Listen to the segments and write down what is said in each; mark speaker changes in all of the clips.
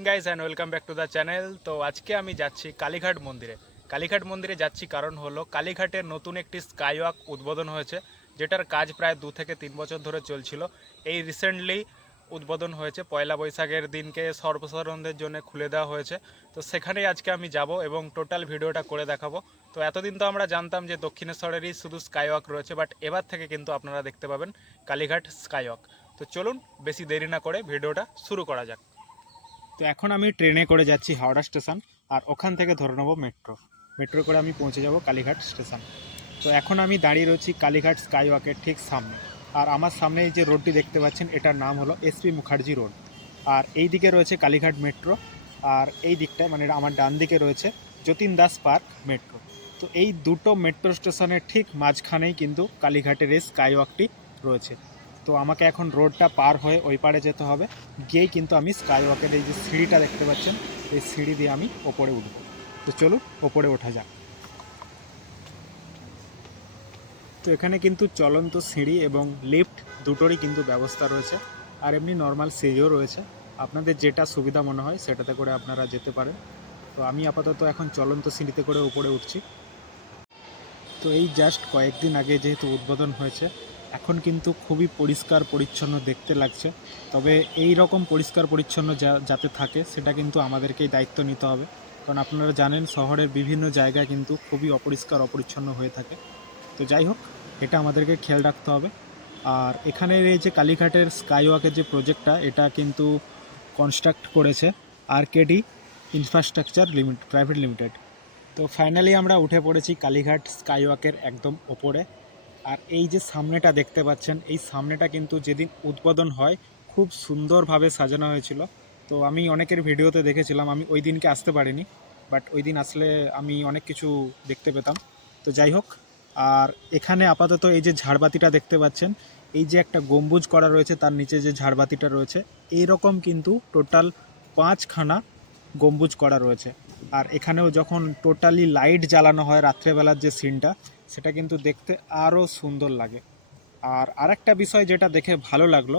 Speaker 1: Morning guys and welcome back to the channel তো আজকে আমি যাচ্ছি কালীঘাট মন্দিরে। কালীঘাট মন্দিরে যাচ্ছি কারণ হলো কালীঘাটের নতুন একটি স্কাইওয়াক উদ্বোধন হয়েছে, যেটার কাজ প্রায় দু থেকে তিন বছর ধরে চলছিল। এই রিসেন্টলি উদ্বোধন হয়েছে, পয়লা বৈশাখের দিনকে সর্বসাধারণদের জন্য খুলে দেওয়া হয়েছে। তো সেখানেই আজকে আমি যাব এবং টোটাল ভিডিওটা করে দেখাবো। তো এতদিন তো আমরা জানতাম যে দক্ষিণেশ্বরেরই শুধু স্কাইওয়াক রয়েছে বাট এবার থেকে কিন্তু আপনারা দেখতে পাবেন কালীঘাট স্কাইওয়াক তো চলুন, বেশি দেরি না করে ভিডিওটা শুরু করা যাক। তো এখন আমি ট্রেনে করে যাচ্ছি হাওড়া স্টেশন, আর ওখান থেকে ধরে নেব মেট্রো। মেট্রো করে আমি পৌঁছে যাব কালীঘাট স্টেশন। তো এখন আমি দাঁড়িয়ে রয়েছি কালীঘাট স্কাইওয়াকের ঠিক সামনে। আর আমার সামনে এই যে রোডটি দেখতে পাচ্ছেন, এটার নাম হলো এসপি মুখার্জি রোড। আর এই দিকে রয়েছে কালীঘাট মেট্রো, আর এই দিকটায় মানে আমার ডান দিকে রয়েছে যতীন দাস পার্ক মেট্রো। তো এই দুটো মেট্রো স্টেশনের ঠিক মাঝখানেই কিন্তু কালীঘাটের এই স্কাইওয়াকটি রয়েছে। তো আমাকে এখন রোডটা পার হয়ে ওই পারে যেতে হবে। গিয়েই কিন্তু আমি স্কাইওয়াকের এই যে সিঁড়িটা দেখতে পাচ্ছেন, এই সিঁড়ি দিয়ে আমি ওপরে উঠব। তো চলুন, ওপরে ওঠা যাক। তো এখানে কিন্তু চলন্ত সিঁড়ি এবং লিফট দুটোরই কিন্তু ব্যবস্থা রয়েছে। আর এমনি নর্মাল সিঁড়িও রয়েছে। আপনাদের যেটা সুবিধা মনে হয় সেটাতে করে আপনারা যেতে পারেন। তো আমি আপাতত এখন চলন্ত সিঁড়িতে করে উপরে উঠছি। তো এই জাস্ট কয়েকদিন আগে যেহেতু উদ্বোধন হয়েছে এখন কিন্তু খুবই পরিষ্কার পরিচ্ছন্ন দেখতে লাগছে। তবে এই রকম পরিষ্কার পরিচ্ছন্ন যা- যাতে থাকে, সেটা কিন্তু আমাদেরকেই দায়িত্ব নিতে হবে। কারণ আপনারা জানেন, শহরের বিভিন্ন জায়গা কিন্তু খুবই অপরিষ্কার, অপরিচ্ছন্ন হয়ে থাকে। তো যাই হোক, এটা আমাদেরকে খেয়াল রাখতে হবে। আর এখানের এই যে কালীঘাটের স্কাইওয়াকের যে প্রজেক্টটা এটা কিন্তু কনস্ট্রাক্ট করেছে RKD infrastructure limit private limited তো ফাইনালি আমরা উঠে পড়েছি কালীঘাট স্কাইওয়াকের একদম ওপরে। আর এই যে সামনেটা দেখতে পাচ্ছেন, এই সামনেটা কিন্তু যেদিন উদ্বোধন হয়, খুব সুন্দরভাবে সাজানো হয়েছিল। তো আমি অনেকের ভিডিওতে দেখেছিলাম, আমি ওই দিনকে আসতে পারিনি বাট ওই দিন আসলে আমি অনেক কিছু দেখতে পেতাম। তো যাই হোক, আর এখানে আপাতত এই যে ঝাড়বাতিটা দেখতে পাচ্ছেন, এই যে একটা গম্বুজ করা রয়েছে, তার নিচে যে ঝাড়বাতিটা রয়েছে এই রকম কিন্তু টোটাল পাঁচখানা গম্বুজ করা রয়েছে। আর এখানেও যখন টোটালি লাইট জ্বালানো হয়, রাত্রেবেলার যে সিনটা সেটা কিন্তু দেখতে আরও সুন্দর লাগে। আর আরেকটা বিষয় যেটা দেখে ভালো লাগল,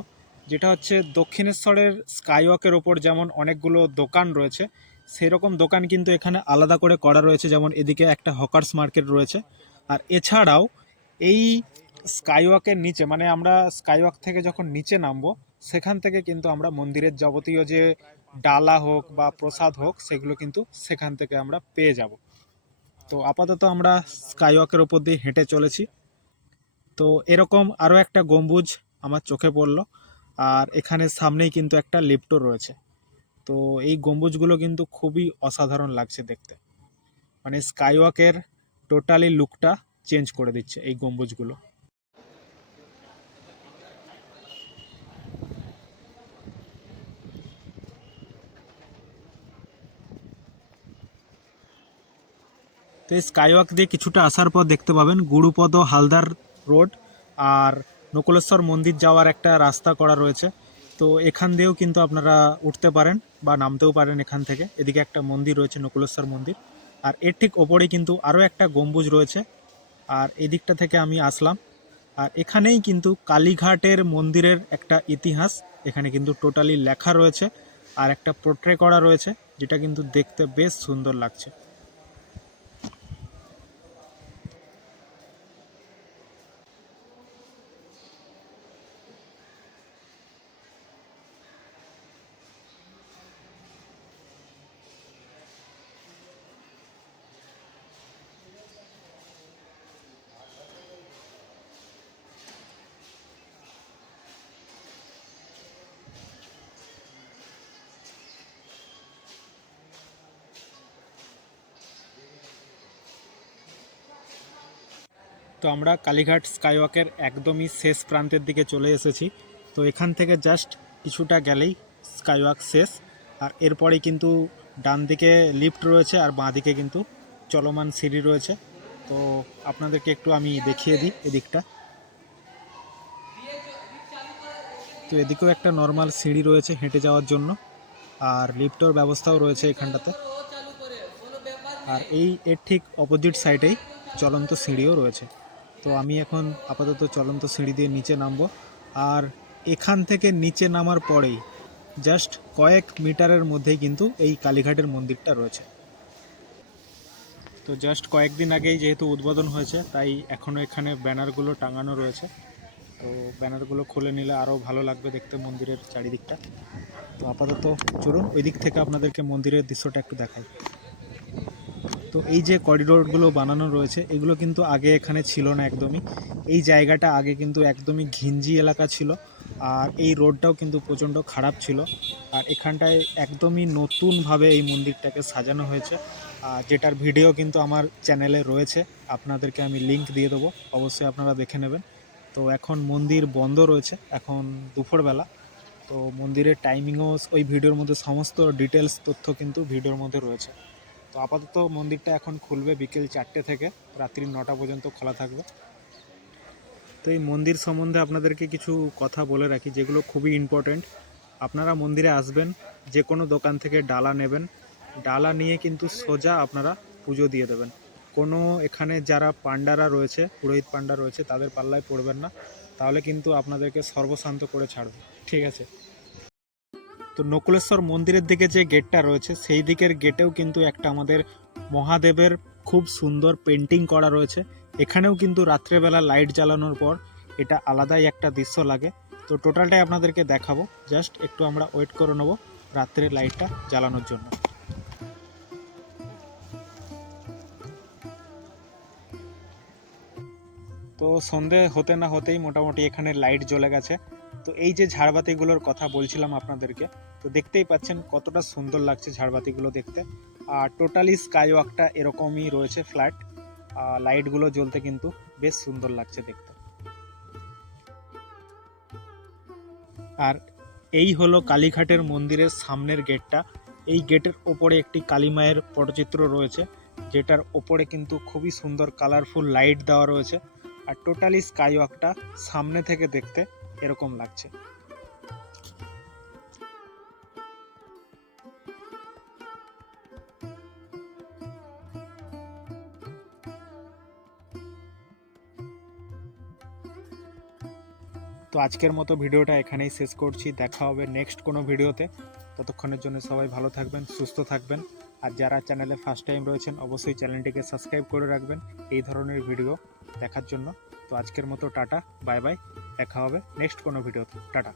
Speaker 1: যেটা হচ্ছে দক্ষিণেশ্বরের স্কাইওয়াকের ওপর যেমন অনেকগুলো দোকান রয়েছে, সেরকম দোকান কিন্তু এখানে আলাদা করে করা রয়েছে, যেমন এদিকে একটা হকার্স মার্কেট রয়েছে। আর এছাড়াও এই স্কাইওয়াকের নিচে মানে আমরা স্কাইওয়াক থেকে যখন নিচে নামবো, সেখান থেকে কিন্তু আমরা মন্দিরের যাবতীয় যে ডালা হোক বা প্রসাদ হোক, সেগুলো কিন্তু সেখান থেকে আমরা পেয়ে যাব। তো আপাতত আমরা স্কাইওয়াকের ওপর দিয়ে হেঁটে চলেছি। তো এরকম আরও একটা গম্বুজ আমার চোখে পড়ল, আর এখানে সামনেই কিন্তু একটা লিফ্টও রয়েছে। তো এই গম্বুজগুলো কিন্তু খুবই অসাধারণ লাগছে দেখতে। মানে স্কাইওয়াকের টোটালি লুকটা চেঞ্জ করে দিচ্ছে এই গম্বুজগুলো। তো এই স্কাইওয়াক দিয়ে কিছুটা আসার পর দেখতে পাবেন গুরুপদ হালদার রোড আর নকুলেশ্বর মন্দির যাওয়ার একটা রাস্তা করা রয়েছে। তো এখান দিয়েও কিন্তু আপনারা উঠতে পারেন বা নামতেও পারেন এখান থেকে। এদিকে একটা মন্দির রয়েছে নকুলেশ্বর মন্দির। আর এর ঠিক ওপরে কিন্তু আরও একটা গম্বুজ রয়েছে। আর এদিকটা থেকে আমি আসলাম। আর এখানেই কিন্তু কালীঘাটের মন্দিরের একটা ইতিহাস। এখানে কিন্তু টোটালি লেখা রয়েছে। আর একটা পোর্ট্রে করা রয়েছে, যেটা কিন্তু দেখতে বেশ সুন্দর লাগছে। তো আমরা কালীঘাট স্কাইওয়াকের একদমই শেষ প্রান্তের দিকে চলে এসেছি। তো এখান থেকে জাস্ট কিছুটা গেলেই স্কাইওয়াক শেষ। আর এরপরেই কিন্তু ডান দিকে লিফট রয়েছে আর বাঁ দিকে কিন্তু চলমান সিঁড়ি রয়েছে। তো আপনাদেরকে একটু আমি দেখিয়ে দিই এদিকটা। তো এদিকেও একটা নর্মাল সিঁড়ি রয়েছে হেঁটে যাওয়ার জন্য। আর লিফটের ব্যবস্থাও রয়েছে এখানটাতে। আর এই এর ঠিক অপোজিট সাইডেই চলন্ত সিঁড়িও রয়েছে। তো আমি এখন আপাতত চলন্ত সিঁড়ি দিয়ে নিচে নামবো। আর এখান থেকে নিচে নামার পরেই জাস্ট কয়েক মিটারের মধ্যেই কিন্তু এই কালীঘাটের মন্দিরটা রয়েছে। তো জাস্ট কয়েকদিন আগেই যেহেতু উদ্বোধন হয়েছে, তাই এখনও এখানে ব্যানারগুলো টাঙানো রয়েছে। তো ব্যানারগুলো খুলে নিলে আরও ভালো লাগবে দেখতে মন্দিরের চারিদিকটা। তো আপাতত চলুন ওই দিক থেকে আপনাদেরকে মন্দিরের দৃশ্যটা একটু দেখাই। তো এই যে করিডোরগুলো বানানো রয়েছে, এগুলো কিন্তু আগে এখানে ছিল না একদমই। এই জায়গাটা আগে কিন্তু একদমই ঘিঞ্জি এলাকা ছিল আর এই রোডটাও কিন্তু প্রচণ্ড খারাপ ছিল। আর এখানটায় একদমই নতুনভাবে এই মন্দিরটাকে সাজানো হয়েছে। আর যেটার ভিডিও কিন্তু আমার চ্যানেলে রয়েছে, আপনাদেরকে আমি লিংক দিয়ে দেবো, অবশ্যই আপনারা দেখে নেবেন। তো এখন মন্দির বন্ধ রয়েছে, এখন দুপুরবেলা। তো মন্দিরের টাইমিংও ওই ভিডিওর মধ্যে সমস্ত ডিটেলস তথ্য কিন্তু ভিডিওর মধ্যে রয়েছে। তো আপাতত মন্দিরটা এখন খুলবে বিকেল চারটে থেকে, রাত্রি নটা পর্যন্ত খোলা থাকবে। তো এই মন্দির সম্বন্ধে আপনাদেরকে কিছু কথা বলে রাখি, যেগুলো খুবই ইম্পর্টেন্ট আপনারা মন্দিরে আসবেন যে কোনো দোকান থেকে ডালা নেবেন। ডালা নিয়ে কিন্তু সোজা আপনারা পুজো দিয়ে দেবেন। কোনো এখানে যারা পাণ্ডারা রয়েছে, পুরোহিত পাণ্ডা রয়েছে, তাদের পাল্লায় পড়বেন না। তাহলে কিন্তু আপনাদেরকে সর্বশান্ত করে ছাড়বে। ঠিক আছে? তো নকুলেশ্বর মন্দিরের দিকে যে গেটটা রয়েছে, সেই দিকের গেটেও কিন্তু একটা আমাদের মহাদেবের খুব সুন্দর পেন্টিং করা রয়েছে। এখানেও কিন্তু রাত্রেবেলা লাইট জ্বালানোর পর এটা আলাদাই একটা দৃশ্য লাগে। তো টোটালটাই আপনাদেরকে দেখাবো। জাস্ট একটু আমরা ওয়েট করে নেব রাত্রের লাইটটা জ্বালানোর জন্য। তো সন্ধে হতে না হতেই মোটামুটি এখানে লাইট জ্বলে গেছে। তো এই যে ঝাড়বাতিগুলোর কথা বলছিলাম আপনাদেরকে, তো দেখতেই পাচ্ছেন কতটা সুন্দর লাগছে ঝাড়বাতিগুলো দেখতে। আর টোটালি স্কাই ওয়াকটা এরকমই রয়েছে ফ্ল্যাট লাইটগুলো জ্বলতে কিন্তু বেশ সুন্দর লাগছে দেখতে। আর এই হলো কালীঘাটের মন্দিরের সামনের গেটটা এই গেটের ওপরে একটি কালী মায়ের পটচিত্র রয়েছে, যেটার ওপরে কিন্তু খুবই সুন্দর কালারফুল লাইট দেওয়া রয়েছে। আর টোটালি স্কাই ওয়াকটা সামনে থেকে দেখতে এরকম লাগছে। তো আজকের মতো ভিডিওটা এখানেই শেষ করছি। দেখা হবে নেক্সট কোনো ভিডিওতে। ততক্ষণের জন্য সবাই ভালো থাকবেন, সুস্থ থাকবেন। আর যারা চ্যানেলে ফার্স্ট টাইম রয়েছেন, অবশ্যই চ্যানেলটিকে সাবস্ক্রাইব করে রাখবেন। এই ধরনের ভিডিও দেখার জন্য। তো আজকের মতো টাটা বাই বাই দেখা হবে নেক্সট কোনো ভিডিওতে টাটা।